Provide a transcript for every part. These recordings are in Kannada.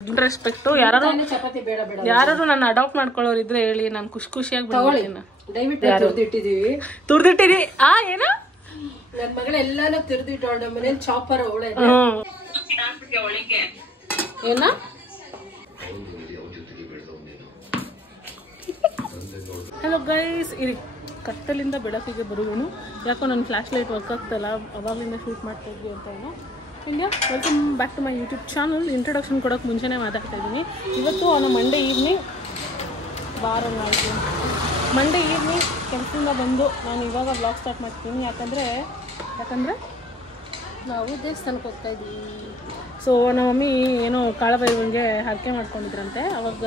ರೆಸ್ಪೆಕ್ಟು ಯಾರು ನನ್ನ ಅಡಾಪ್ಟ್ ಮಾಡ್ಕೊಳ್ಳೋರು ಇದ್ರೆ ಹೇಳಿ, ನಾನು ಖುಷಿಯಾಗಿ ತುರ್ದಿಟ್ಟಿರಿ. ಏನ ನನ್ ಮಗಳೆಲ್ಲಾನು ತಿರ್ದಿಟ್ಟವಳ ನಮ್ಮ ಮನೇಲಿ ಚಾಪರ್ ಅವಳೆ. ಏನ ಹಲೋ ಗೈಸ್, ಇರಿ ಕತ್ತಲಿಂದ ಬೆಳಕಿಗೆ ಬರುವನು. ಯಾಕೋ ನನ್ನ ಫ್ಲಾಶ್ ಲೈಟ್ ವರ್ಕ್ ಆಗ್ತಲ್ಲ, ಅವಾಗಲಿಂದ ಶೂಟ್ ಮಾಡ್ತಾ ಇದ್ವಿ ಅಂತ ಏನೋ. India welcome back to my YouTube channel. Introduction ಕೊಡೋಕೆ ಮುಂಚೆನೇ ಮಾತಾಡ್ತಾ ಇದ್ದೀನಿ. ಇವತ್ತು ಮಂಡೇ ಈವ್ನಿಂಗ್ ಮಂಡೇ ಈವ್ನಿಂಗ್ ಕೆಲಸದಿಂದ ಬಂದು ನಾನು ಇವಾಗ ವ್ಲಾಗ್ ಸ್ಟಾರ್ಟ್ ಮಾಡ್ತೀನಿ. ಯಾಕಂದರೆ ನಾವು ದೇವಸ್ಥಾನಕ್ಕೆ ಹೋಗ್ತಾ ಇದ್ದೀವಿ. ಸೊ ನಮ್ಮ ಮಮ್ಮಿ ಏನೋ ಕಾಳಭೈರವನಿಗೆ ಹರಕೆ ಮಾಡ್ಕೊಂಡಿದ್ರಂತೆ. ಅವಾಗ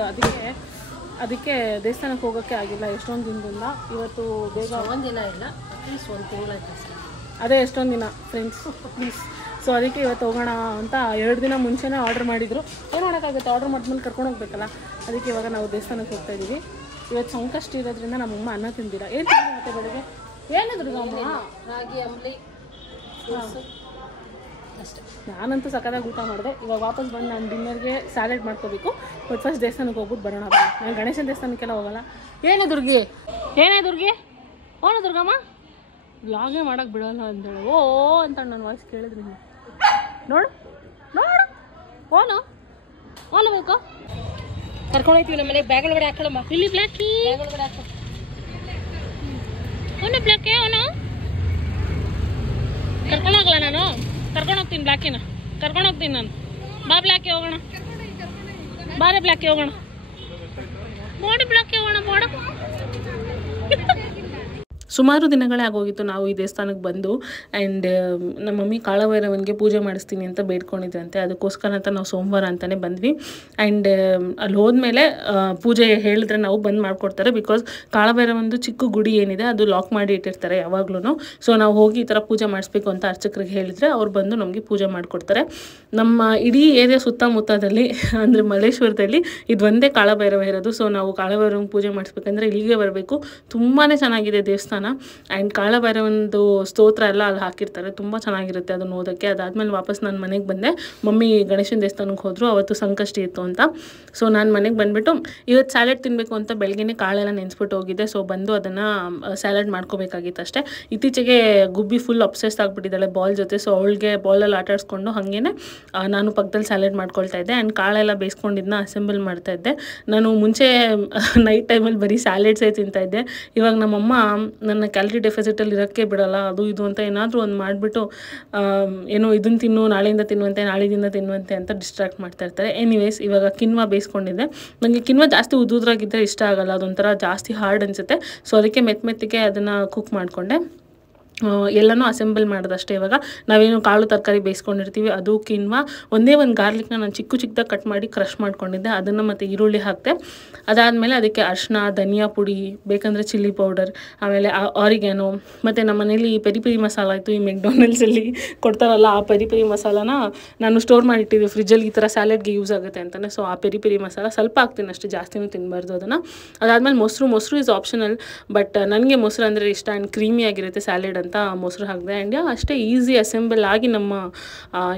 ಅದಕ್ಕೆ ದೇವಸ್ಥಾನಕ್ಕೆ ಹೋಗೋಕ್ಕೆ ಆಗಿಲ್ಲ ಎಷ್ಟೊಂದು ದಿನದಿಂದ. ಇವತ್ತು ಬೇಗ ಒಂದಿನ ಇಲ್ಲ, ಅಟ್ಲೀಸ್ಟ್ ಒಂದು ತಿಂಗಳಾಯ್ತು ಅಷ್ಟೇ. ಅದೇ ಎಷ್ಟೊಂದು ದಿನ ಫ್ರೆಂಡ್ಸ್ ಪ್ಲೀಸ್. ಸೊ ಅದಕ್ಕೆ ಇವತ್ತು ಹೋಗೋಣ ಅಂತ 2 ದಿನ ಮುಂಚೆನೇ ಆರ್ಡರ್ ಮಾಡಿದರು. ಏನು ಮಾಡೋಕ್ಕಾಗುತ್ತೆ, ಆರ್ಡರ್ ಮಾಡಿದ್ಮೇಲೆ ಕರ್ಕೊಂಡು ಹೋಗ್ಬೇಕಲ್ಲ. ಅದಕ್ಕೆ ಇವಾಗ ನಾವು ದೇವಸ್ಥಾನಕ್ಕೆ ಹೋಗ್ತಾ ಇದ್ದೀವಿ. ಇವತ್ತು ಸಂಕಷ್ಟ ಇರೋದ್ರಿಂದ ನಮ್ಮಮ್ಮ ಅನ್ನ ತಿಂದಿರ. ಏನು ತಿಂದಿರ ಮತ್ತೆ ಬೆಳಗ್ಗೆ? ಏನಿದ್ರು ರಾಗಿ ಅಂಬ್ಲಿ ಅಷ್ಟೇ. ನಾನಂತೂ ಸಕ್ಕತ್ತಾಗಿ ಊಟ ಮಾಡಿದೆ. ಇವಾಗ ವಾಪಸ್ ಬಂದು ನಾನು ಡಿನ್ನರ್ಗೆ ಸ್ಯಾಲೆಡ್ ಮಾಡ್ಕೋಬೇಕು. ಬಟ್ ಫಸ್ಟ್ ದೇವಸ್ಥಾನಕ್ಕೆ ಹೋಗ್ಬಿಟ್ಟು ಬರೋಣ. ನಾನು ಗಣೇಶನ ದೇವಸ್ಥಾನಕ್ಕೆಲ್ಲ ಹೋಗಲ್ಲ. ಏನೇ ದುರ್ಗಿ ಓನ ದುರ್ಗಮ್ಮ ವ್ಲಾಗೇ ಮಾಡೋಕ್ಕೆ ಬಿಡೋಲ್ಲ ಅಂತೇಳಿ ಓ ಅಂತ ನನ್ನ ವಾಯ್ಸ್ ಕೇಳಿದ್ರಿ. ನೋಡು ಓನು ಬೇಕು ಕರ್ಕೊಂಡು ಹೋಗ್ತೀವಿ ನಮ್ಮ ಮನೆಗೆ. ಬ್ಯಾಗ್ ಒಳಗಡೆ ಹಾಕೊಳ್ಳಮ್ಮ. ಇಲ್ಲಿ ಬ್ಲ್ಯಾಕಿ ಬ್ಯಾಗ್ ಒಳಗಡೆ ಹಾಕೋ. ಬ್ಲ್ಯಾಕೆ ಅವನು ಕರ್ಕೊಂಡೋಗಲ್ಲ. ನಾನು ಕರ್ಕೊಂಡೋಗ್ತೀನಿ ಬ್ಲ್ಯಾಕಿನ, ಕರ್ಕೊಂಡೋಗ್ತೀನಿ ನಾನು. ಬಾ ಬ್ಲ್ಯಾಕೆ ಹೋಗೋಣ, ಬಾರೆ ಬ್ಲ್ಯಾಕೆ ಹೋಗೋಣ, ಬೋಡಿ ಬ್ಲ್ಯಾಕೆ ಹೋಗೋಣ ಬೋಡ. ಸುಮಾರು ದಿನಗಳೇ ಆಗೋಗಿತ್ತು ನಾವು ಈ ದೇವಸ್ಥಾನಕ್ಕೆ ಬಂದು. ಆ್ಯಂಡ್ ನಮ್ಮ ಮಮ್ಮಿ ಕಾಳಭೈರವನಿಗೆ ಪೂಜೆ ಮಾಡಿಸ್ತೀನಿ ಅಂತ ಬೇಡ್ಕೊಂಡಿದ್ರಂತೆ. ಅದಕ್ಕೋಸ್ಕರ ಅಂತ ನಾವು ಸೋಮವಾರ ಅಂತಲೇ ಬಂದ್ವಿ. ಆ್ಯಂಡ್ ಅಲ್ಲಿ ಹೋದ್ಮೇಲೆ ಪೂಜೆ ಹೇಳಿದ್ರೆ ನಾವು ಬಂದ್ ಮಾಡಿಕೊಡ್ತಾರೆ. ಬಿಕಾಸ್ ಕಾಳಭೈರವಂದು ಚಿಕ್ಕ ಗುಡಿ ಏನಿದೆ ಅದು ಲಾಕ್ ಮಾಡಿ ಇಟ್ಟಿರ್ತಾರೆ ಯಾವಾಗ್ಲೂ. ಸೊ ನಾವು ಹೋಗಿ ಈ ಥರ ಪೂಜೆ ಮಾಡಿಸ್ಬೇಕು ಅಂತ ಅರ್ಚಕರಿಗೆ ಹೇಳಿದರೆ ಅವ್ರು ಬಂದು ನಮಗೆ ಪೂಜೆ ಮಾಡಿಕೊಡ್ತಾರೆ. ನಮ್ಮ ಇಡೀ ಏರಿಯಾ ಸುತ್ತಮುತ್ತದಲ್ಲಿ ಅಂದರೆ ಮಲ್ಲೇಶ್ವರದಲ್ಲಿ ಇದು ಒಂದೇ ಕಾಳಭೈರವ ಇರೋದು. ಸೊ ನಾವು ಕಾಳಭೈರವನ ಪೂಜೆ ಮಾಡಿಸ್ಬೇಕಂದ್ರೆ ಇಲ್ಲಿಗೆ ಬರಬೇಕು. ತುಂಬಾ ಚೆನ್ನಾಗಿದೆ ದೇವಸ್ಥಾನ. ಆ್ಯಂಡ್ ಕಾಳಭೈರವಂದು ಸ್ತೋತ್ರ ಎಲ್ಲ ಅಲ್ಲಿ ಹಾಕಿರ್ತಾರೆ. ತುಂಬ ಚೆನ್ನಾಗಿರುತ್ತೆ ಅದನ್ನು ಓದೋಕ್ಕೆ. ಅದಾದಮೇಲೆ ವಾಪಸ್ ನಾನು ಮನೆಗೆ ಬಂದೆ. ಮಮ್ಮಿ ಗಣೇಶನ ದೇವಸ್ಥಾನಕ್ಕೆ ಹೋದರು. ಅವತ್ತು ಸಂಕಷ್ಟಿ ಇತ್ತು ಅಂತ. ಸೊ ನಾನು ಮನೆಗೆ ಬಂದುಬಿಟ್ಟು ಇವತ್ತು ಸ್ಯಾಲೆಡ್ ತಿನ್ನಬೇಕು ಅಂತ ಬೆಳಗ್ಗೆನೇ ಕಾಳೆಲ್ಲ ನೆನೆಸ್ಬಿಟ್ಟು ಹೋಗಿದ್ದೆ. ಸೊ ಬಂದು ಅದನ್ನು ಸ್ಯಾಲೆಡ್ ಮಾಡ್ಕೋಬೇಕಾಗಿತ್ತು ಅಷ್ಟೇ. ಇತ್ತೀಚೆಗೆ ಗುಬ್ಬಿ ಫುಲ್ ಅಬ್ಸೆಸ್ ಆಗಿಬಿಟ್ಟಿದ್ದಾಳೆ ಬಾಲ್ ಜೊತೆ. ಸೊ ಅವಳಿಗೆ ಬಾಲಲ್ಲಿ ಆಟ ಆಡಿಸ್ಕೊಂಡು ಹಾಗೇ ನಾನು ಪಕ್ಕದಲ್ಲಿ ಸ್ಯಾಲೆಡ್ ಮಾಡ್ಕೊಳ್ತಾ ಇದ್ದೆ. ಆ್ಯಂಡ್ ಕಾಳೆಲ್ಲ ಬೇಯಿಸ್ಕೊಂಡಿದ್ದನ್ನ ಅಸೆಂಬಲ್ ಮಾಡ್ತಾ ಇದ್ದೆ. ನಾನು ಮುಂಚೆ ನೈಟ್ ಟೈಮಲ್ಲಿ ಬರೀ ಸ್ಯಾಲೆಡ್ಸೇ ತಿಂತಾಯಿದ್ದೆ. ಇವಾಗ ನಮ್ಮಮ್ಮ ನನ್ನ ಕ್ಯಾಲರಿ ಡೆಫಿಸಿಟಲ್ಲಿ ಇರೋಕ್ಕೆ ಬಿಡೋಲ್ಲ. ಅದು ಇದು ಅಂತ ಏನಾದರೂ ಒಂದು ಮಾಡಿಬಿಟ್ಟು ಏನೋ ಇದನ್ನು ತಿನ್ನು, ನಾಳೆಯಿಂದ ತಿನ್ನುವಂತೆ, ನಾಳೆದಿಂದ ತಿನ್ನುವಂತೆ ಅಂತ ಡಿಸ್ಟ್ರಾಕ್ಟ್ ಮಾಡ್ತಾ ಇರ್ತಾರೆ. ಎನಿವೇಸ್ ಇವಾಗ ಕಿನ್ವಾ ಬೇಯಿಸ್ಕೊಂಡಿದ್ದೆ. ನನಗೆ ಕಿನ್ವಾ ಜಾಸ್ತಿ ಉದುದ್ರಾಗಿದ್ದರೆ ಇಷ್ಟ ಆಗೋಲ್ಲ, ಅದೊಂಥರ ಜಾಸ್ತಿ ಹಾರ್ಡ್ ಅನಿಸುತ್ತೆ. ಸೊ ಅದಕ್ಕೆ ಮೆತ್ತಿಗೆ ಅದನ್ನು ಕುಕ್ ಮಾಡಿಕೊಂಡೆ. ಎಲ್ಲನೂ ಅಸೆಂಬಲ್ ಮಾಡೋದಷ್ಟೇ. ಇವಾಗ ನಾವೇನು ಕಾಳು ತರಕಾರಿ ಬೇಯಿಸ್ಕೊಂಡಿರ್ತೀವಿ ಅದು ಕಿನ್ವಾ, ಒಂದೇ ಒಂದು ಗಾರ್ಲಿಕ್ನ ನಾನು ಚಿಕ್ಕದಾಗಿ ಕಟ್ ಮಾಡಿ ಕ್ರಷ್ ಮಾಡ್ಕೊಂಡಿದ್ದೆ. ಅದನ್ನು ಮತ್ತು ಈರುಳ್ಳಿ ಹಾಕಿದೆ. ಅದಾದಮೇಲೆ ಅದಕ್ಕೆ ಅರಿಶಿನ, ಧನಿಯಾ ಪುಡಿ, ಬೇಕಂದರೆ ಚಿಲ್ಲಿ ಪೌಡರ್, ಆಮೇಲೆ ಆರಿಗ್ಯಾನೋ, ಮತ್ತು ನಮ್ಮ ಮನೇಲಿ ಪೆರಿ ಮಸಾಲ ಇತ್ತು. ಈ ಮೆಕ್ಡೊನಾಲ್ಡ್ಸಲ್ಲಿ ಕೊಡ್ತಾರಲ್ಲ ಆ ಪೆರಿ ಮಸಾಲಾನ ನಾನು ಸ್ಟೋರ್ ಮಾಡಿಟ್ಟಿದ್ದೆ ಫ್ರಿಜ್ಜಲ್ಲಿ. ಈ ಥರ ಸ್ಯಾಲೆಡ್ಗೆ ಯೂಸ್ ಆಗುತ್ತೆ ಅಂತಲೇ. ಸೊ ಆ ಪೆರಿ ಮಸಾಲ ಸ್ವಲ್ಪ ಹಾಕ್ತೀನಿ ಅಷ್ಟೇ, ಜಾಸ್ತಿನೂ ತಿನ್ನಬಾರ್ದು ಅದನ್ನು. ಅದಾದಮೇಲೆ ಮೊಸರು ಇಸ್ ಆಪ್ಷನಲ್, ಬಟ್ ನನಗೆ ಮೊಸರು ಅಂದರೆ ಇಷ್ಟ. ಆ್ಯಂಡ್ ಕ್ರೀಮಿ ಆಗಿರುತ್ತೆ ಸ್ಯಾಲೆಡ್ ಅಂತ ಮೊಸರು ಹಾಕಿದೆ. ಆ್ಯಂಡ್ ಅಷ್ಟೇ ಈಸಿ ಅಸೆಂಬಲ್ ಆಗಿ ನಮ್ಮ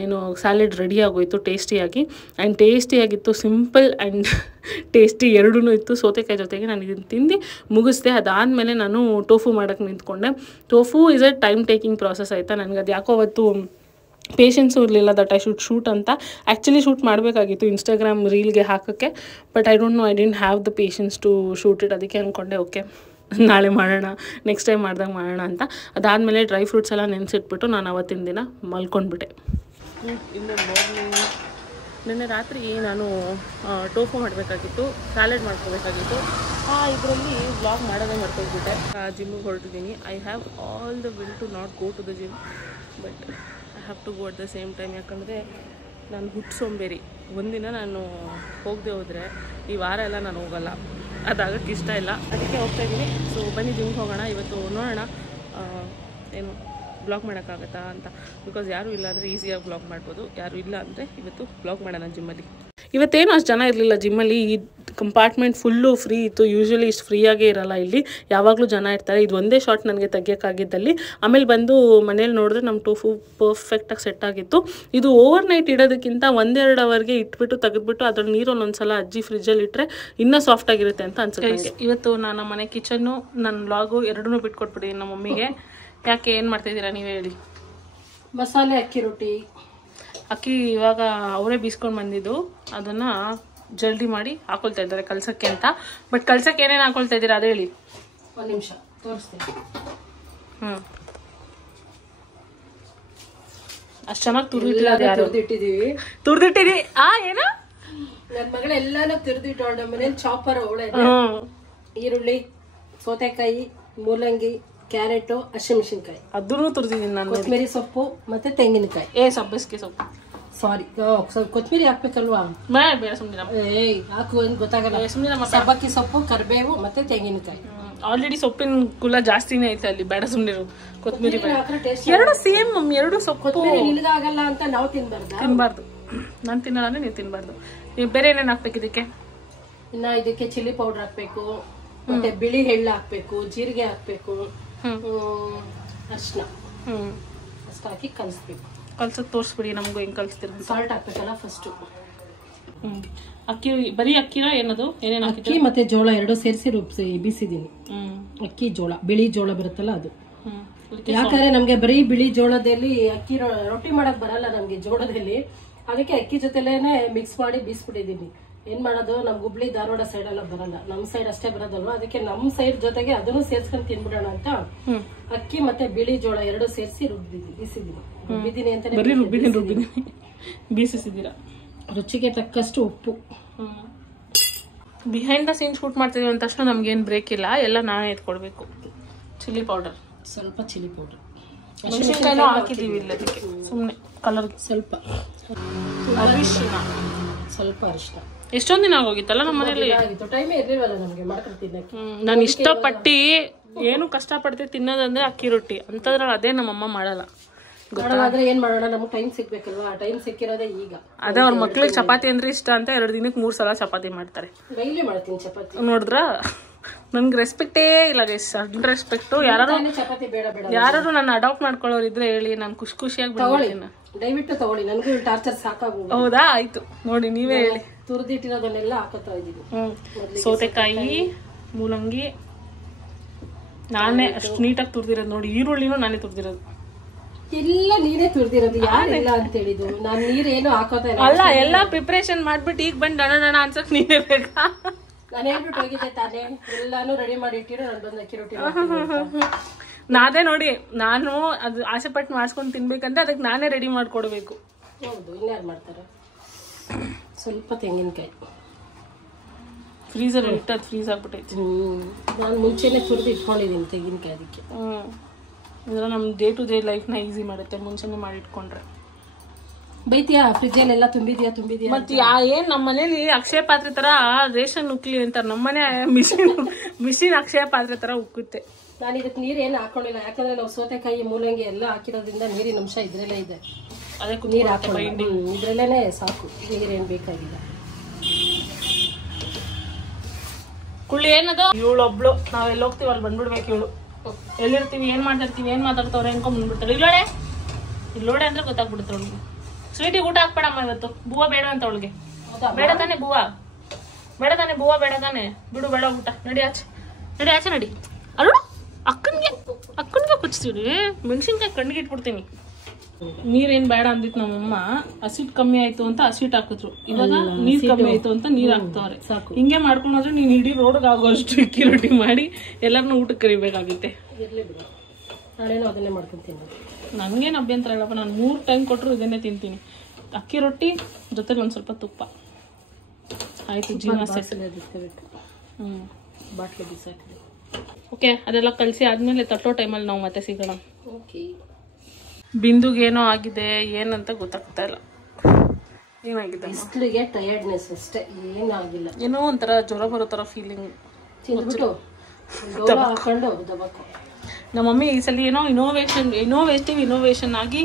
ಏನು ಸ್ಯಾಲೆಡ್ ರೆಡಿ ಆಗೋಯಿತು ಟೇಸ್ಟಿಯಾಗಿ. ಆ್ಯಂಡ್ ಟೇಸ್ಟಿಯಾಗಿತ್ತು, ಸಿಂಪಲ್ ಆ್ಯಂಡ್ ಟೇಸ್ಟಿ ಎರಡೂ ಇತ್ತು. ಸೌತೆಕಾಯಿ ಜೊತೆಗೆ ನಾನು ಇದನ್ನು ತಿಂದು ಮುಗಿಸ್ದೆ. ಅದಾದಮೇಲೆ ನಾನು ಟೋಫು ಮಾಡೋಕ್ಕೆ ನಿಂತ್ಕೊಂಡೆ. Tofu is a time taking process ಆಯಿತಾ. ನನಗೆ ಅದು ಯಾಕೋ ಅವತ್ತು ಪೇಷನ್ಸು ಇರಲಿಲ್ಲ ದಟ್ ಐ ಶುಡ್ ಶೂಟ್ ಅಂತ. ಆ್ಯಕ್ಚುಲಿ ಶೂಟ್ ಮಾಡಬೇಕಾಗಿತ್ತು ಇನ್ಸ್ಟಾಗ್ರಾಮ್ ರೀಲ್ಗೆ ಹಾಕೋಕ್ಕೆ, but I don't know, I didn't have the patience to shoot it. ಅದಕ್ಕೆ ಅಂದ್ಕೊಂಡೆ ಓಕೆ ನಾಳೆ ಮಾಡೋಣ, ನೆಕ್ಸ್ಟ್ ಟೈಮ್ ಮಾಡ್ದಾಗ ಮಾಡೋಣ ಅಂತ. ಅದಾದಮೇಲೆ ಡ್ರೈ ಫ್ರೂಟ್ಸ್ ಎಲ್ಲ ನೆನೆಸಿಟ್ಬಿಟ್ಟು ನಾನು ಅವತ್ತಿನ ದಿನ ಮಲ್ಕೊಂಡ್ಬಿಟ್ಟೆ. ಇನ್ನು ಮಾರ್ನಿಂಗ್ ನಿನ್ನೆ ರಾತ್ರಿ ನಾನು ಟೋಫು ಮಾಡಬೇಕಾಗಿತ್ತು, ಸ್ಯಾಲೆಡ್ ಮಾಡ್ಕೋಬೇಕಾಗಿತ್ತು. ಇದರಲ್ಲಿ ವ್ಲಾಗ್ ಮಾಡೋದೇ ಮಾಡ್ಕೊಂಡ್ಬಿಟ್ಟೆ. ಜಿಮ್ಮಿಗೆ ಹೊರಟಿದ್ದೀನಿ. I have all the will to not go to the gym, but I have to go at the same time. ಯಾಕಂದರೆ ನಾನು ಸೋಂಬೇರಿ. ಒಂದಿನ ನಾನು ಹೋಗದೆ ಹೋದರೆ ಈ ವಾರ ಎಲ್ಲ ನಾನು ಹೋಗಲ್ಲ, ಅದಾಗಕ್ಕೆ ಇಷ್ಟ ಇಲ್ಲ. ಅದಕ್ಕೆ ಹೋಗ್ತಾಯಿದ್ದೀನಿ. ಸೊ ಬನ್ನಿ ಜಿಮ್ಗೆ ಹೋಗೋಣ. ಇವತ್ತು ನೋಡೋಣ ಏನು ಬ್ಲಾಗ್ ಮಾಡೋಕ್ಕಾಗತ್ತಾ ಅಂತ. ಬಿಕಾಸ್ ಯಾರೂ ಇಲ್ಲ ಅಂದರೆ ಈಸಿಯಾಗಿ ಬ್ಲಾಗ್ ಮಾಡ್ಬೋದು, ಯಾರೂ ಇಲ್ಲ ಅಂದರೆ ಇವತ್ತು ಬ್ಲಾಗ್ ಮಾಡೋಣ ಜಿಮ್ಮಲ್ಲಿ. ಇವತ್ತೇನು ಅಷ್ಟು ಜನ ಇರಲಿಲ್ಲ ಜಿಮ್ಮಲ್ಲಿ. ಕಂಪಾರ್ಟ್ಮೆಂಟ್ ಫುಲ್ಲು ಫ್ರೀ ಇತ್ತು. ಯೂಶ್ವಲಿ ಇಷ್ಟು ಫ್ರೀಯಾಗೇ ಇರಲ್ಲ ಇಲ್ಲಿ, ಯಾವಾಗಲೂ ಜನ ಇರ್ತಾರೆ. ಇದು ಒಂದೇ ಶಾರ್ಟ್ ನನಗೆ ತೆಗಿಯೋಕ್ಕಾಗಿದ್ದಲ್ಲಿ. ಆಮೇಲೆ ಬಂದು ಮನೇಲಿ ನೋಡಿದ್ರೆ ನಮ್ಮ ಟೋಫು ಪರ್ಫೆಕ್ಟಾಗಿ ಸೆಟ್ ಆಗಿತ್ತು. ಇದು ಓವರ್ ನೈಟ್ ಇಡೋದಕ್ಕಿಂತ 1-2 ಅವರ್ಗೆ ಇಟ್ಬಿಟ್ಟು ತೆಗೆದ್ಬಿಟ್ಟು ಅದ್ರಲ್ಲಿ ನೀರಲ್ಲಿ ಒಂದ್ಸಲ ಅಜ್ಜಿ ಫ್ರಿಜ್ಜಲ್ಲಿ ಇಟ್ಟರೆ ಇನ್ನೂ ಸಾಫ್ಟಾಗಿರುತ್ತೆ ಅಂತ ಅನ್ಸುತ್ತೆ. ಇವತ್ತು ನಾನು ಮನೆ ಕಿಚನ್ನು ನನ್ನ ವ್ಲಾಗು ಎರಡನ್ನೂ ಬಿಟ್ಕೊಟ್ಬಿಟ್ಟಿದ್ದೀನಿ ನಮ್ಮ ಮಮ್ಮಿಗೆ. ಯಾಕೆ, ಏನು ಮಾಡ್ತಾಯಿದ್ದೀರಾ ನೀವೇ ಹೇಳಿ? ಮಸಾಲೆ ಅಕ್ಕಿ ರೊಟ್ಟಿ. ಅಕ್ಕಿ ಇವಾಗ ಅವರೇ ಬೀಸ್ಕೊಂಡು ಬಂದಿದ್ದು, ಅದನ್ನು ಜಲ್ದಿ ಮಾಡಿ ಹಾಕೊಳ್ತಾ ಇದ್ದಾರೆ ಕಲ್ಸಕ್ಕೆ ಅಂತ. ಬಟ್ ಕಲ್ಸಕ್ಕೆ ಏನೇನು ಹಾಕೊಳ್ತಾ ಇದ್ದೀರಾ ಅದು ಹೇಳಿ. ಒಂದು ನಿಮಿಷ ತೋರಿಸ್ತೀನಿ. ಅಷ್ಟು ಚೆನ್ನಾಗಿ ತುರಿದಿಟ್ಟಿದ್ದೀವಿ. ಏನು ನನ್ನ ಮಗಳೆಲ್ಲಾನು ತಿರ್ದಿಟ್ಟೋಳ. ನಮ್ಮ ಮನೇಲಿ ಚಾಪರ್ ಅವಳೆ. ಈರುಳ್ಳಿ, ಸೌತೆಕಾಯಿ, ಮೂಲಂಗಿ, ಕ್ಯಾರೆಟು, ಹಸಿಮೆಣಸಿನ್ಕಾಯಿ, ಅದನ್ನು ತುರಿದಿದ್ದೀನಿ ನಾನು. ಕೊತ್ತಂಬರಿ ಸೊಪ್ಪು ಮತ್ತೆ ತೆಂಗಿನಕಾಯಿ. ಸಬ್ಬಸಿಗೆ ಸೊಪ್ಪು, ಸಾರಿ ಕೊತ್ತಂಬರಿ ಹಾಕ್ಬೇಕಲ್ವಾ? ಬೇಡ ಸುಮ್ಮನೆ ಹಾಕು ಗೊತ್ತಾಗಲ್ಲ. ಸಬ್ಬಕ್ಕಿ ಸೊಪ್ಪು, ಕರಿಬೇವು ಮತ್ತೆ ತೆಂಗಿನಕಾಯಿ. ಆಲ್ರೆಡಿ ಸೊಪ್ಪಿನ ಕುಲ ಜಾಸ್ತಿನೇ ಐತೆ ಅಲ್ಲಿ, ಬೇಡ ಸುಮ್ಮನಿರು. ಕೊತ್ತಂಬರಿ ಎರಡು ಸೇಮ್ ಮಮ್ಮಿ, ಎರಡು ಸೊಪ್ಪು. ಕೊತ್ತಂಬರಿ ನಿನಗಾಗಲ್ಲ ಅಂತ ನಾವು ತಿನ್ಬಾರ್ದು. ನಾನು ತಿನ್ನಲ್ಲ ಅಂದ್ರೆ ನೀವು ತಿನ್ಬಾರ್ದು. ನೀವು ಬೇರೆ ಏನೇನು ಹಾಕ್ಬೇಕು ಇದಕ್ಕೆ? ಇನ್ನ ಇದಕ್ಕೆ ಚಿಲ್ಲಿ ಪೌಡರ್ ಹಾಕ್ಬೇಕು, ಮತ್ತೆ ಬಿಳಿ ಎಳ್ಳು ಹಾಕ್ಬೇಕು, ಜೀರಿಗೆ ಹಾಕ್ಬೇಕು, ಅರ್ಶಿನ ಅಷ್ಟು ಹಾಕಿ ಕಲಿಸ್ಬೇಕು. ಕಲ್ಸಕ್ ತೋರಿಸ್ಬಿಡಿ ನಮಗೂ ಹೆಂಗ್ ಕಲಿಸ್ತೀರ. Salt ಹಾಕ್ಬೇಕಲ್ಲ first. ಅಕ್ಕಿ ಬರೀ ಅಕ್ಕಿನ ಏನದು ಏನೇನು ಅಕ್ಕಿ ಮತ್ತೆ ಜೋಳ ಎರಡು ಸೇರಿಸಿ ಬೀಸಿದೀನಿ. ಅಕ್ಕಿ ಜೋಳ, ಬಿಳಿ ಜೋಳ ಬರುತ್ತಲ್ಲ ಅದು. ಯಾಕಂದ್ರೆ ನಮ್ಗೆ ಬರೀ ಬಿಳಿ ಜೋಳದಲ್ಲಿ ಅಕ್ಕಿ ರೊಟ್ಟಿ ಮಾಡಕ್ ಬರಲ್ಲ ನಮ್ಗೆ ಜೋಳದಲ್ಲಿ. ಅದಕ್ಕೆ ಅಕ್ಕಿ ಜೊತೆಲೇನೆ ಮಿಕ್ಸ್ ಮಾಡಿ ಬೀಸ್ಬಿಟ್ಟಿದೀನಿ. ಏನ್ ಮಾಡೋದು, ನಮ್ ಹುಬ್ಳಿ ಧಾರವಾಡ ಸೈಡ್ ಎಲ್ಲ ಬರಲ್ಲ, ನಮ್ ಸೈಡ್ ಅಷ್ಟೇ ಬರೋದಲ್ವಾ. ಅದಕ್ಕೆ ನಮ್ ಸೈಡ್ ಜೊತೆಗೆ ಅದನ್ನು ಸೇರ್ಸ್ಕೊಂಡು ತಿನ್ಬಿಡೋಣ ಅಂತ ಅಕ್ಕಿ ಮತ್ತೆ ಬಿಳಿ ಜೋಳ ಎರಡು ಸೇರಿಸಿ ಬೀಸಿದೀನಿ. ರುಬ್ಬಿದೀನಿ ಅಂತಾನೆ ಬೀಸಿಸಿದ್ದೀರಾ. ರುಚಿಗೆ ತಕ್ಕಷ್ಟು ಉಪ್ಪು. ಬಿಹೈಂಡ್ ದ ಸೀನ್ ಶೂಟ್ ಮಾಡ್ತಿದೀವಿ ಅಂತ ತಕ್ಷಣ ನಮ್ಗೇನು ಬ್ರೇಕ್ ಇಲ್ಲ, ಎಲ್ಲ ನಾವೇ ಎತ್ಕೊಡ್ಬೇಕು. ಚಿಲ್ಲಿ ಪೌಡರ್, ಸ್ವಲ್ಪ ಚಿಲ್ಲಿ ಪೌಡರ್, ಮೆಣಸಿನ್ಕಾಯಿನೂ ಹಾಕಿದೀವಿ ಇಲ್ಲ ಅದಕ್ಕೆ, ಸುಮ್ಮನೆ ಕಲರ್. ಸ್ವಲ್ಪ ಅರಿಶಿನ, ಸ್ವಲ್ಪ ಅರಿಶಿನ. ಎಷ್ಟೊಂದು ದಿನ ಆಗೋಗಿತ್ತಲ್ಲ ನಮ್ಮ ಮನೇಲಿ, ಟೈಮೇ ಇರ್ಲಿಲ್ವಲ್ಲ ನಮ್ಗೆ ಮಾಡ್ಕೊಂಡು ತಿನ್ನಕ್ಕೆ. ನಾನು ಇಷ್ಟಪಟ್ಟು ಏನು ಕಷ್ಟಪಡ್ತೀವಿ ತಿನ್ನೋದಂದ್ರೆ ಅಕ್ಕಿ ರೊಟ್ಟಿ ಅಂತದ್ರಲ್ಲಿ. ಅದೇ ನಮ್ಮಮ್ಮ ಮಾಡಲ್ಲ. ಆದ್ರೆ ಏನ್ ಮಾಡೋಣ, ನಮ್ಗೆ ಟೈಮ್ ಸಿಗ್ಬೇಕಲ್ವಾ. ಟೈಮ್ ಸಿಕ್ಕಿರೋದೇ ಈಗ. ಅದೇ ಅವ್ರ ಮಕ್ಳಿಗೆ ಚಪಾತಿ ಅಂದ್ರೆ ಇಷ್ಟ ಅಂತ 2 ದಿನಕ್ಕೆ 3 ಸಲ ಚಪಾತಿ ಮಾಡ್ತಾರೆ. ಡೈಲಿ ಮಾಡ್ತೀನಿ ಚಪಾತಿ. ನೋಡಿದ್ರ ನನ್ಗೆ ರೆಸ್ಪೆಕ್ಟೇ ಇಲ್ಲ ಗೈಸ್, ಅಡ್ಡ ರೆಸ್ಪೆಕ್ಟು. ಯಾರು ನನ್ನ ಅಡಾಪ್ಟ್ ಮಾಡ್ಕೊಳ್ಳೋರು ಇದ್ರೆ ಹೇಳಿ, ನಾನು ಖುಷಿಯಾಗಿ ಬಿಡ್ತೀನಿ. ದಯವಿಟ್ಟು ತಗೊಳ್ಳಿ, ನನಗೂ ಟಾರ್ಚರ್ ಸಾಕಾಗ. ಹೌದಾ, ಆಯ್ತು ನೋಡಿ ನೀವೇ ಹೇಳಿ. ತುರಿದಿಟ್ಟಿರೋದನ್ನೆಲ್ಲ ಹಾಕೋತಾ ಇದೀನಿ. ಸೌತೆಕಾಯಿ, ಮೂಲಂಗಿ ನಾನೇ ಅಷ್ಟು ನೀಟಾಗಿ ತುರಿದಿರೋದು ನೋಡಿ. ಈರುಳ್ಳಿನೂ ನಾನೇ ತುರಿದಿರೋದು. ಎಲ್ಲ ನೀನೇ ತುರಿದಿರೋದು, ಯಾರಿಲ್ಲ ಅಂತ ಹೇಳಿದ್ದು. ನಾನು ನೀರೇನು ಹಾಕೋತಾ ಇಲ್ಲ. ಅಲ್ಲ, ಎಲ್ಲಾ ಪ್ರಿಪರೇಷನ್ ಮಾಡ್ಬಿಟ್ಟು ಈಗ ಬಂದು ಡಣ ಅನ್ಸಕ್ ನೀನೇ ಬೇಕಾ? ನಾನು ಹೇಳ್ಬಿಟ್ಟು ಹೋಗಿದ್ದೆ ತಾನೇ, ಎಲ್ಲಾನು ರೆಡಿ ಮಾಡಿ ಇಟ್ಟಿರೋ. ನಾನು ಬಂದು ಅಕ್ಕಿ ರೊಟ್ಟಿ ನಾದೇ ನೋಡಿ, ನಾನು ಅದು ಆಸೆ ಪಟ್ಟು ಮಾಡಿಸ್ಕೊಂಡು ತಿನ್ಬೇಕಂದ್ರೆ ಅದಕ್ಕೆ ನಾನೇ ರೆಡಿ ಮಾಡ್ಕೊಡ್ಬೇಕು. ಹೌದು, ಇನ್ಯಾರು ಮಾಡ್ತಾರೆ. ಸ್ವಲ್ಪ ತೆಂಗಿನಕಾಯಿ ಫ್ರೀಸರ್ ಇಟ್ಟು ಅದು ಫ್ರೀಸ್ ಆಗ್ಬಿಟ್ಟೈತಿ. ನಾನು ಮುಂಚೆನೆ ತುರಿದು ಇಟ್ಕೊಂಡಿದ್ದೀನಿ ತೆಂಗಿನಕಾಯಿ. ಅದಕ್ಕೆ ಇದೆಲ್ಲ ನಮ್ಮ ಡೇ ಟು ಡೇ ಲೈಫ್ನ ಈಸಿ ಮಾಡುತ್ತೆ ಮುಂಚೆನೇ ಮಾಡಿ ಇಟ್ಕೊಂಡ್ರೆ. ಬೈತಿಯಾ ಫ್ರಿಜ್ಜಲ್ಲೆಲ್ಲ ತುಂಬಿದ್ಯಾ ಮತ್ತೆ ಏನ್ ನಮ್ಮ ಮನೇಲಿ ಅಕ್ಷಯ ಪಾತ್ರೆ ತರ ರೇಷನ್ ಉಕ್ಲಿ ಅಂತಾರೆ. ನಮ್ಮನೆ ಮಿಷಿನ್ ಅಕ್ಷಯ ಪಾತ್ರೆ ತರ ಉಕ್ಕುತ್ತೆ. ನಾನು ಇದಕ್ಕೆ ನೀರು ಏನು ಹಾಕೊಂಡಿಲ್ಲ, ಯಾಕಂದ್ರೆ ನಾವು ಸೌತೆಕಾಯಿ ಮೂಲಂಗಿ ಎಲ್ಲ ಹಾಕಿರೋದ್ರಿಂದ ನೀರಿನ ಅಂಶ ಇದ್ರಲ್ಲೇ ಇದೆ. ಅದಕ್ಕೆ ನೀರು ಹಾಕೊಂಡು ಇದ್ರಲ್ಲೇನೆ ಸಾಕು, ನೀರೇನು ಬೇಕಾಗಿಲ್ಲ. ಕುಳ್ಳಿ ಏನದು, ಇವಳೊಬ್ಳು ನಾವೆಲ್ಲ ಹೋಗ್ತೀವಿ ಅಲ್ಲಿ ಬಂದ್ಬಿಡ್ಬೇಕು. ಇವಳು ಎಲ್ಲಿರ್ತೀವಿ, ಏನ್ ಮಾಡ್ತಿರ್ತೀವಿ, ಏನ್ ಮಾತಾಡ್ತವ್ರೆ ಅನ್ಕೊಂಡ್ ಬಂದ್ಬಿಡ್ತಾಳೆ. ಇಲ್ಲೋಡೆ ಅಂದ್ರೆ ಗೊತ್ತಾಗ್ಬಿಡುತ್ತೆ ಅವಳಿಗೆ. ಸ್ವೀಟಿಗೆ ಊಟ ಹಾಕ್ಬೇಡಮ್ಮ ಇವತ್ತು, ಬೂವ ಬೇಡ ಅಂತ ಅವಳಿಗೆ. ಬೇಡ ತಾನೆ ಬೂವ, ಬೇಡ ತಾನೆ ಬೂವ, ಬೇಡ ತಾನೆ, ಬಿಡು ಬೇಡ ಊಟ. ನಡಿ ಆಚೆ ನಡಿ. ಅಲ್ವ ಅಕ್ಕನ್ಗೆ ಕುಚ್ತೀವಿ, ಮೆಣಸಿನ್ಕಾಯಿ ಕಣ್ಣಿಗೆ ಇಟ್ಬಿಡ್ತೀನಿ. ನೀರೇನ್ ಬೇಡ ಅಂದಿತ್ತು ನಮ್ಮಮ್ಮ. ಹಸಿಟ್ ಕಮ್ಮಿ ಆಯ್ತು ಅಂತ ಹಸಿಟ್ ಹಾಕಿದ್ರು. ಇವಾಗ ನೀರ್ ಕಮ್ಮಿ ಆಯ್ತು ಅಂತ ನೀರ್ ಹಾಕ್ತವ್ರೆ. ಹಿಂಗೆ ಮಾಡ್ಕೊಂಡ್ರೆ ನೀನ್ ಇಡೀ ರೋಡ್ಗೆ ಆಗೋ ಅಷ್ಟು ಅಕ್ಕಿ ರೊಟ್ಟಿ ಮಾಡಿ ಎಲ್ಲರನ್ನೂ ಊಟಕ್ಕೆ ಕರಿಬೇಕಾಗುತ್ತೆ. ಅದನ್ನೇ ಮಾಡ್ಕೊಂತೀನಿ. ನನ್ಗೇನು ಅಭ್ಯಂತರ ಇಲ್ಲಪ್ಪ, ನಾನು 3 ಟೈಮ್ ಕೊಟ್ಟರು ಇದನ್ನೇ ತಿಂತೀನಿ. ಅಕ್ಕಿ ರೊಟ್ಟಿ ಜೊತೆಗೆ ಒಂದು ಸ್ವಲ್ಪ ತುಪ್ಪ ಆಯ್ತು, ಜೀವನ ಬಿಸ್ಬೇಕು. ಬಾಟ್ಲಿ ಬಿಸಾಕಿ. ಓಕೆ, ಅದೆಲ್ಲ ಕಲಸಿ ಆದ್ಮೇಲೆ ತಟ್ಟೋ ಟೈಮಲ್ಲಿ ನಾವು ಮತ್ತೆ ಸಿಗೋಣ. ಬಿಂದುಗೆ ಏನೋ ಆಗಿದೆ, ಏನಂತ ಗೊತ್ತಾಗ್ತಾ ಇಲ್ಲ. ಏನಾಗಿದೆ? ಬಿಸಿಲಿಗೆ ಟಯರ್ಡ್ನೆಸ್ ಅಷ್ಟೇ, ಏನಾಗಿಲ್ಲ. ಏನೋ ಒಂಥರ ಜ್ವರ ಬರೋ ಥರ ಫೀಲಿಂಗ್. ಹಾಕೊಂಡು ನಮ್ಮ ಮಮ್ಮಿ ಈ ಸಲ ಏನೋ ಇನೋವೇಟಿವ್ ಆಗಿ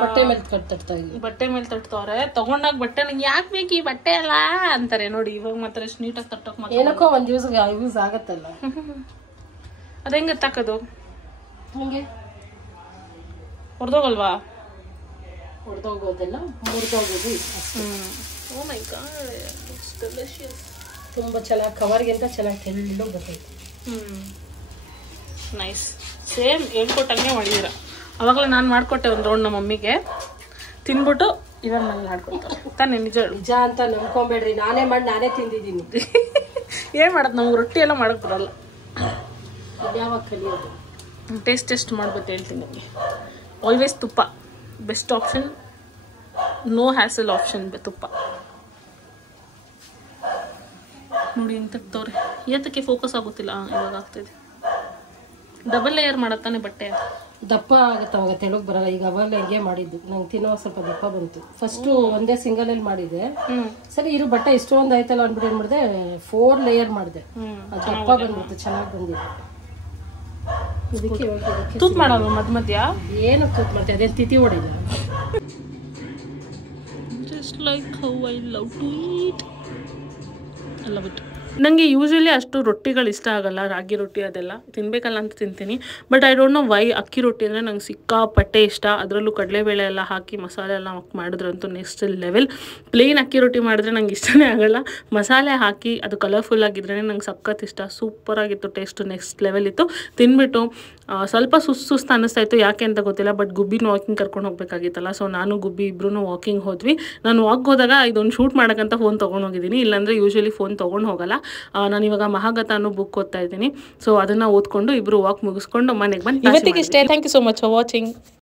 ಬಟ್ಟೆ ಮೇಲೆ ತಟ್ತಾ ಇದ್ವಿ. ಬಟ್ಟೆ ಮೇಲೆ ತಟ್ತವ್ರೆ. ತಗೊಂಡಾಗ ಬಟ್ಟೆ ನಂಗೆ ಯಾಕೆ ಬೇಕು ಈ ಬಟ್ಟೆ ಅಲ್ಲ ಅಂತಾರೆ ನೋಡಿ. ಇವಾಗ ಮಾತ್ರ ಎಷ್ಟು ನೀಟಾಗಿ ತಟ್ಟೋಕೆ ಮಾತ್ರ ಏನಕ್ಕೋ ಒಂದು ಯೂಸ್ ಆಗತ್ತಲ್ಲ. ಅದು ಹೆಂಗೆ ತಾಕೋದು? ಹಂಗೆ ಹೊಡೆದೋಗಲ್ವಾ? ಹೊಡೆದೋಗೋದೆಲ್ಲ ಮುರಿದೋಗೋದು. ಓ ಮೈ ಗಾಡ್, ಇಟ್ಸ್ ಡೆಲಿಷಿಯಸ್. ತುಂಬ ಚೆನ್ನಾಗಿ ಕವರ್ಗಿಂತ ಚೆನ್ನಾಗಿ ತೆಳ್ಳಗೆ ಬರ್ತೈತೆ. ನೈಸ್. ಸೇಮ್ ಹೇಳ್ಕೊಟ್ಟಂಗೆ ಮಾಡಿದ್ದೀರ. ಅವಾಗಲೇ ನಾನು ಮಾಡಿಕೊಟ್ಟೆ ಒಂದು ರೌಂಡ್ ನಮ್ಮ ಮಮ್ಮಿಗೆ, ತಿನ್ಬಿಟ್ಟು ಇವಾಗ ನಂಗೆ ಮಾಡ್ಕೊಡ್ತಾರೆ ತಾನೇ. ನಿಜ ಅಂತ ನಂಬ್ಕೊಂಬೇಡ್ರಿ, ನಾನೇ ಮಾಡಿ ನಾನೇ ತಿಂದಿದ್ದೀನಿ. ಏನು ಮಾಡೋದು, ನಮ್ಗೆ ರೊಟ್ಟಿ ಎಲ್ಲ ಮಾಡೋಕ್ಕೆ ಬರಲ್ಲ. ಯಾವಾಗ ಕಲಿಯೋದು? ಟೇಸ್ಟ್ ಮಾಡ್ಬೋದು ಹೇಳ್ತೀನಿ ನಿಮಗೆ. ಆಲ್ವೇಸ್ ತುಪ್ಪ best option, no hassle option ತುಪ್ಪ. ನೋಡಿ ಹೆಂಗೆ ತೆಗ್ದವ್ರೆ. ಏತಕ್ಕೆ ಫೋಕಸ್ ಆಗುತ್ತಿಲ್ಲ? ಇವಾಗ ಆಗ್ತಿದೆ. ಡಬಲ್ ಲೇಯರ್ ಮಾಡತ್ತಾನೆ ಬಟ್ಟೆ. ದಪ್ಪ ಆಗುತ್ತೆ ಅವಾಗ, ತೆಳಗ್ ಬರಲ್ಲ. ಈಗ ಅವಾಗಲೇ ಹೆಂಗೆ ಮಾಡಿದ್ದು, ನಂಗೆ ತಿನ್ನೋ ಸ್ವಲ್ಪ ದಪ್ಪ ಬಂತು. ಫಸ್ಟು ಒಂದೇ ಸಿಂಗಲಲ್ಲಿ ಮಾಡಿದೆ. ಸರಿ ಇರು ಬಟ್ಟೆ ಇಷ್ಟೊಂದು ಆಯ್ತಲ್ಲ ಅಂದ್ಬಿಟ್ಟು ಏನು ಮಾಡಿದೆ, 4 ಲೇಯರ್ ಮಾಡಿದೆ. ಅದು ದಪ್ಪ ಬಂದ್ಬಿಟ್ಟು ಚೆನ್ನಾಗಿ ಬಂದಿದೆ. ಇದಕ್ಕೆ ತೂತ್ ಮಾಡೋದು ಮಧ್ಯ ಏನು ತೂತ್ ಮಾಡ್ತೀವಿ, ಅದೇನು ತಿಥಿ ಹೊಡಿಲ್ಲ. Just like how I love to eat. I love it. ನನಗೆ ಯೂಶ್ವಲಿ ಅಷ್ಟು ರೊಟ್ಟಿಗಳು ಇಷ್ಟ ಆಗಲ್ಲ, ರಾಗಿ ರೊಟ್ಟಿ ಅದೆಲ್ಲ ತಿನ್ನಬೇಕಲ್ಲ ಅಂತ ತಿಂತೀನಿ. But I don't know why ಅಕ್ಕಿ ರೊಟ್ಟಿ ಅಂದರೆ ನಂಗೆ ಸಿಕ್ಕಾಪಟ್ಟೆ ಇಷ್ಟ. ಅದರಲ್ಲೂ ಕಡಲೆಬೇಳೆ ಎಲ್ಲ ಹಾಕಿ ಮಸಾಲೆ ಎಲ್ಲ ಮಾಡಿದ್ರಂತೂ ನೆಕ್ಸ್ಟ್ ಲೆವೆಲ್. ಪ್ಲೇನ್ ಅಕ್ಕಿ ರೊಟ್ಟಿ ಮಾಡಿದ್ರೆ ನಂಗೆ ಇಷ್ಟನೇ ಆಗಲ್ಲ. ಮಸಾಲೆ ಹಾಕಿ ಅದು ಕಲರ್ಫುಲ್ ಆಗಿದ್ರೇ ನಂಗೆ ಸಖತ್ ಇಷ್ಟ. ಸೂಪರಾಗಿತ್ತು, ಟೇಸ್ಟು ನೆಕ್ಸ್ಟ್ ಲೆವೆಲ್ ಇತ್ತು. ತಿನ್ಬಿಟ್ಟು ಸ್ವಲ್ಪ ಸುಸ್ತು ಅನ್ನಿಸ್ತಾ ಇತ್ತು, ಯಾಕೆ ಅಂತ ಗೊತ್ತಿಲ್ಲ. ಬಟ್ ಗುಬ್ಬಿನೂ ವಾಕಿಂಗ್ ಕರ್ಕೊಂಡು ಹೋಗಬೇಕಾಗಿತ್ತಲ್ಲ, ಸೊ ನಾನು ಗುಬ್ಬಿ ಇಬ್ಬರೂ ವಾಕಿಂಗ್ ಹೋದ್ವಿ. ನಾನು ವಾಕ್ ಹೋದಾಗ ಇದೊಂದು ಶೂಟ್ ಮಾಡೋಕ್ಕಂತ ಫೋನ್ ತೊಗೊಂಡು ಹೋಗಿದ್ದೀನಿ, ಇಲ್ಲಾಂದರೆ ಯೂಶ್ವಲಿ ಫೋನ್ ತೊಗೊಂಡು ಹೋಗಲ್ಲ. ನಾನು ಇವಾಗ ಮಹಾಗತ ಅನ್ನೋ ಬುಕ್ ಓದ್ತಾ ಇದ್ದೀನಿ. ಸೊ ಅದನ್ನು ಓದ್ಕೊಂಡು ಇಬ್ಬರು ವಾಕ್ ಮುಗಿಸ್ಕೊಂಡು ಮನೆಗೆ ಬಂದು ಇವತ್ತಿಗೆ ಇಷ್ಟೇ. Thank you so much for watching.